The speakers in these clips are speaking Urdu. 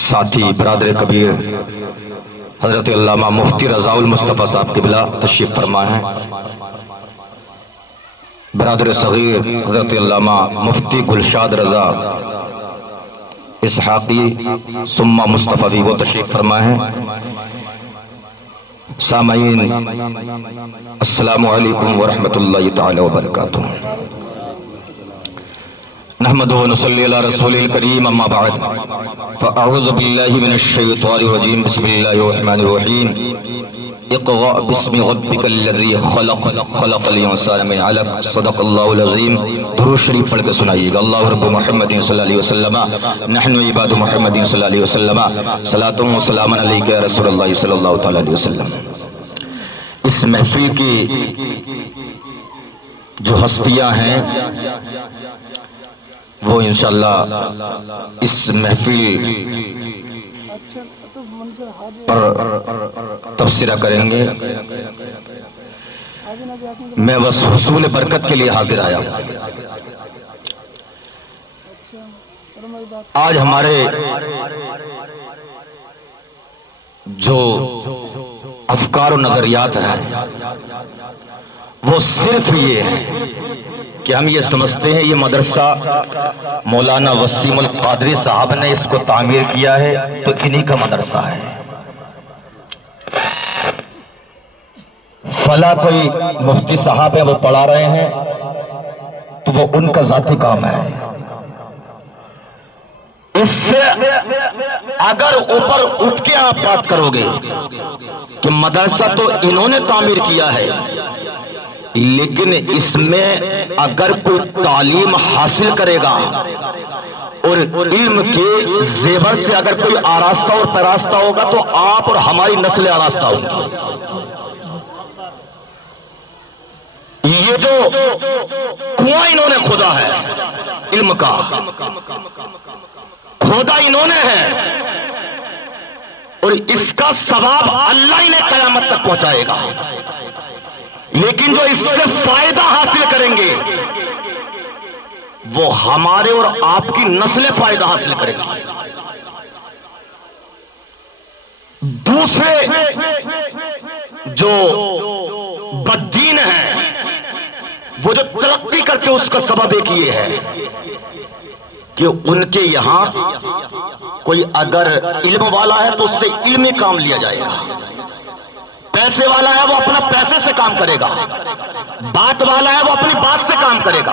ساتھی برادر کبیر حضرت علامہ مفتی رضا المصطفیٰ صاحب قبلہ تشریف فرما ہے، برادر صغیر حضرت علامہ مفتی گلشاد رضا اسحاقی ثم مصطفی وہ تشریف فرما ہے۔ سامعین السلام علیکم ورحمۃ اللہ تعالی وبرکاتہ۔ نحمد و نصلی علی رسول الکریم، اما بعد فاعوذ باللہ من الشیطان الرجیم، بسم اللہ الرحمن الرحیم۔ اقرأ باسم ربک الذی خلق، خلق الانسان من علق، صدق اللہ العظیم۔ درود شریف پڑھ کے سنائیے گا۔ اللہ رب محمد صلی اللہ علیہ وسلم، نحن عباد محمد صلی اللہ علیہ وسلم، صلاۃ و سلام علیک یا رسول اللہ صلی اللہ تعالی علیہ وسلم۔ اس محفل کی جو ہستیاں ہیں وہ انشاءاللہ اس محفل پر تبصرہ کریں گے۔ میں بس حصول برکت کے لیے حاضر آیا ہوں۔ آج ہمارے جو افکار و نظریات ہیں وہ صرف یہ ہے کہ ہم یہ سمجھتے ہیں یہ مدرسہ مولانا وسیم القادری صاحب نے اس کو تعمیر کیا ہے تو انہی کا مدرسہ ہے، فلاں کوئی مفتی صاحب ہیں وہ پڑھا رہے ہیں تو وہ ان کا ذاتی کام ہے۔ اس سے اگر اوپر اٹھ کے آپ بات کرو گے کہ مدرسہ تو انہوں نے تعمیر کیا ہے، لیکن اس میں اگر کوئی تعلیم حاصل کرے گا اور علم کے زیور سے اگر کوئی آراستہ اور پیراستہ ہوگا تو آپ اور ہماری نسل آراستہ ہوگی۔ یہ جو کنواں انہوں نے کھودا ہے علم کا، کھودا انہوں نے ہے اور اس کا ثواب اللہ انہیں قیامت تک پہنچائے گا، لیکن جو اس سے فائدہ حاصل کریں گے وہ ہمارے اور آپ کی نسلیں فائدہ حاصل کریں گی۔ دوسرے جو بددین ہیں وہ جو ترقی کرتے اس کا سبب ایک یہ ہے کہ ان کے یہاں کوئی اگر علم والا ہے تو اس سے علمی کام لیا جائے گا، پیسے والا ہے وہ اپنا پیسے سے کام کرے گا، بات والا ہے وہ اپنی بات سے کام کرے گا،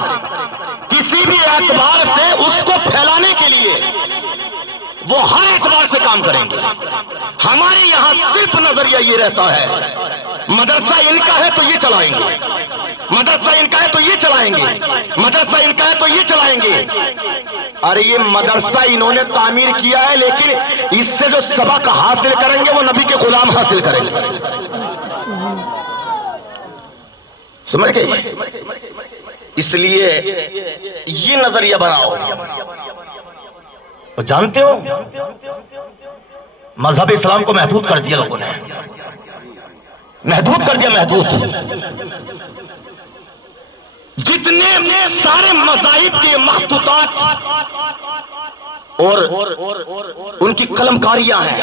کسی بھی اعتبار سے اس کو پھیلانے کے لیے وہ ہر اعتبار سے کام کریں گے۔ ہمارے یہاں صرف نظریہ یہ رہتا ہے مدرسہ ان کا ہے تو یہ چلائیں گے، مدرسہ ان کا ہے تو یہ چلائیں گے، مدرسہ ان کا ہے تو یہ چلائیں گے۔ ارے یہ مدرسہ انہوں نے تعمیر کیا ہے، لیکن اس سے جو سبق حاصل کریں گے وہ نبی کے غلام حاصل کریں گے۔ سمجھ گئے؟ اس لیے یہ نظریہ بناؤ۔ جانتے ہو مذہب اسلام کو محدود کر دیا لوگوں نے، محدود کر دیا، محدود۔ جتنے سارے مذاہب کے مخطوطات اور ان کی قلمکاریاں ہیں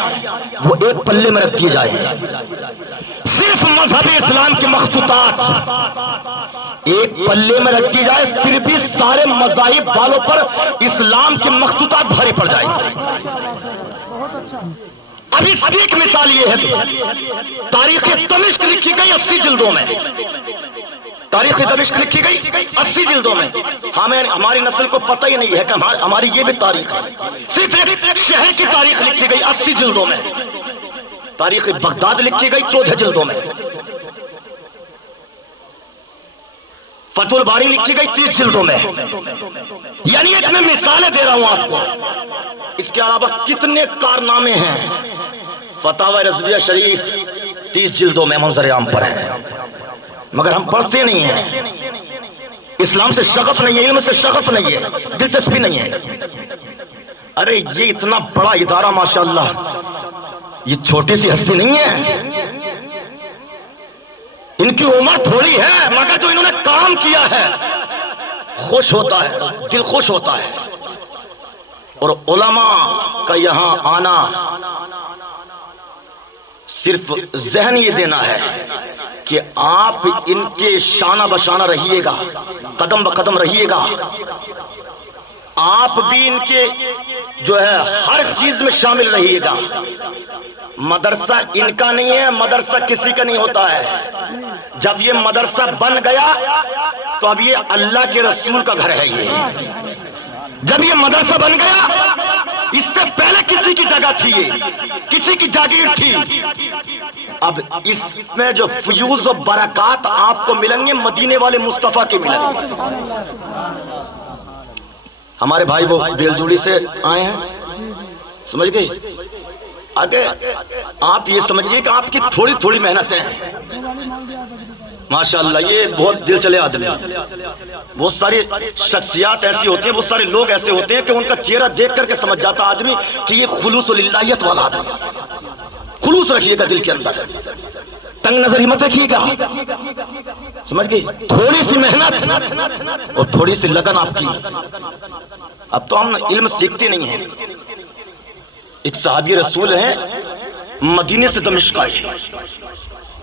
وہ ایک پلے میں رکھ دیے جائیں۔ صرف مذہب اسلام کے مخطوطات ایک پلے میں رکھ دی جائے، پھر بھی سارے مذاہب والوں پر اسلام کے مخطوطات بھاری پڑ جائیں گے۔ اب اس کی ایک مثال یہ ہے، تاریخ دمشق لکھی گئی 80 جلدوں میں، تاریخ دمشق لکھی گئی 80 جلدوں میں۔ ہماری نسل کو پتہ ہی نہیں ہے کہ ہماری یہ بھی تاریخ ہے۔ صرف ایک شہر کی تاریخ لکھی گئی 80 جلدوں میں، تاریخ بغداد لکھی گئی 14 جلدوں میں، فتح الباری لکھی گئی 30 جلدوں میں۔ یعنی ایک میں مثالیں دے رہا ہوں آپ کو، اس کے علاوہ کتنے کارنامے ہیں۔ فتاوی رضویہ شریف 30 جلدوں میں منظر عام پر ہے، مگر ہم پڑھتے نہیں ہیں۔ اسلام سے شغف نہیں ہے، علم سے شغف نہیں ہے، دلچسپی نہیں ہے۔ ارے یہ اتنا بڑا ادارہ ماشاءاللہ، یہ چھوٹی سی ہستی نہیں ہے، ان کی عمر تھوڑی ہے، مگر جو انہوں نے کام کیا ہے خوش ہوتا ہے، دل خوش ہوتا ہے۔ اور علماء کا یہاں آنا صرف ذہن یہ دینا ہے کہ آپ ان کے شانہ بشانہ رہیے گا، قدم بقدم رہیے گا، آپ بھی ان کے جو ہے ہر چیز میں شامل رہیے گا۔ مدرسہ ان کا نہیں ہے، مدرسہ کسی کا نہیں ہوتا ہے۔ جب یہ مدرسہ بن گیا تو اب یہ اللہ کے رسول کا گھر ہے۔ یہ جب یہ مدرسہ بن گیا، اس سے پہلے کسی کی جگہ تھی، یہ کسی کی جاگیر تھی۔ اب اس میں جو فیوز و برکات آپ کو ملیں گے مدینے والے مصطفیٰ کے ملیں گے۔ ہمارے بھائی وہ بیلجوڑی سے آئے ہیں، سمجھ گئے؟ آگے آپ یہ سمجھیے کہ آپ کی تھوڑی تھوڑی محنتیں ہیں، ماشاءاللہ یہ بہت دل چلے آدمی ہیں۔ بہت ساری شخصیات ایسی ہوتی ہیں، بہت سارے لوگ ایسے ہوتے ہیں کہ ان کا چہرہ دیکھ کر کے سمجھ جاتا آدمی کہ یہ خلوص و للہیت والا آدمی ہے۔ خلوص رکھیے گا دل کے اندر، تنگ نظری مت رکھیے گا، سمجھ گئے؟ تھوڑی سی محنت اور تھوڑی سی لگن آپ کی۔ اب تو ہم علم سیکھتے نہیں ہیں۔ ایک صحابی رسول ہیں، مدینے سے دمشق آئے،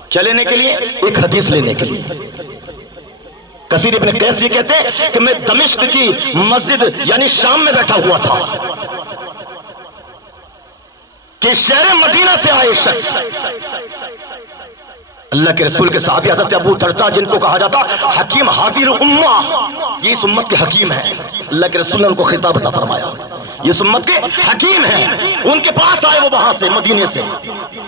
کیا لینے کے لیے؟ ایک حدیث لینے کے لیے۔ کثیر ابن قیس یہ کہتے ہیں کہ میں دمشق کی مسجد یعنی شام میں بیٹھا ہوا تھا کہ شہر مدینہ سے آئے شخص، اللہ کے رسول کے صحابی حضرت ابو درداء جن کو کہا جاتا حکیم حاضر امہ، یہ اس امت کے حکیم ہیں۔ اللہ کے رسول نے ان کو خطاب عطا فرمایا، یہ اس امت کے حکیم ہیں۔ ان کے پاس آئے وہ وہاں سے مدینے سے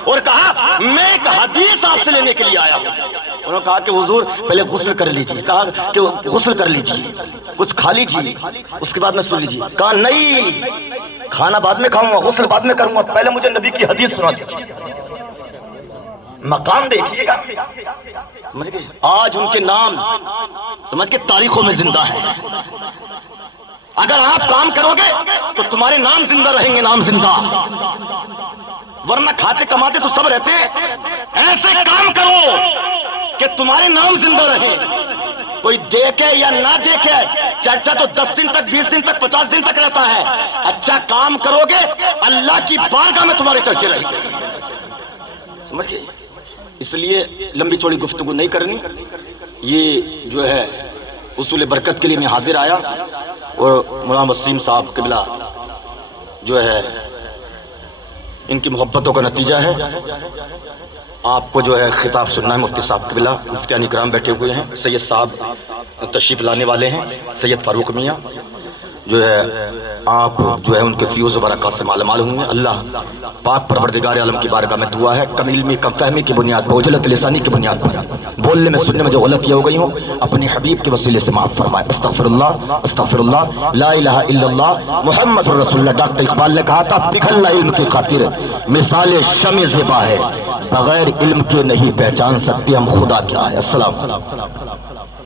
اور کہا میں ایک حدیث آپ سے لینے کے لیے آیا ہوں۔ انہوں نے کہا کہ حضور پہلے غسل کر لیجیے، کہا کہ غسل کر لیجیے، کچھ کھا لیجیے، اس کے بعد میں سن لیجیے۔ کہا نہیں، کھانا بعد میں کھاؤں گا، غسل بعد میں کروں گا، پہلے مجھے نبی کی حدیث سنا دیجیے۔ مقام دیکھیے گا، سمجھ گئے؟ آج ان کے نام سمجھ کے تاریخوں میں زندہ ہیں۔ اگر آپ کام کرو گے تو تمہارے نام زندہ رہیں گے، نام زندہ، ورنہ کھاتے کماتے تو سب رہتے ہیں۔ ایسے کام کرو کہ تمہارے نام زندہ رہیں، کوئی دیکھے یا نہ دیکھے، چرچا تو 10 دن تک، 20 دن تک، 50 دن تک رہتا ہے۔ اچھا کام کرو گے اللہ کی بارگاہ میں تمہارے چرچے رہیں گے، سمجھ گئے؟ اس لیے لمبی چوڑی گفتگو نہیں کرنی، یہ جو ہے اصول برکت کے لیے میں حاضر آیا، اور مولانا وسیم صاحب قبلہ جو ہے ان کی محبتوں کا نتیجہ ہے۔ آپ کو جو ہے خطاب سننا ہے مفتی صاحب قبلہ، مفتیان اکرام بیٹھے ہوئے ہیں، سید صاحب تشریف لانے والے ہیں، سید فاروق میاں جو ہے آپ جو ہے ان کے فیوز و برکات سے مالا مال ہوں گے۔ اللہ پاک پروردگار عالم کی بارگاہ میں دعا ہے کم علمی کم فہمی کی بنیاد پر، عجلت لسانی کی بنیاد پر بولنے میں سننے میں جو غلطیاں ہو گئی ہوں اپنے حبیب کے وسیلے سے معاف فرمائے۔ استغفر اللہ لا الہ الا اللہ محمد رسول اللہ۔ ڈاکٹر اقبال نے کہا تھا پگھلنا علم کی خاطر مثال شمع زیبا ہے، بغیر علم کے نہیں پہچان سکتے ہم خدا کیا ہے۔ السلام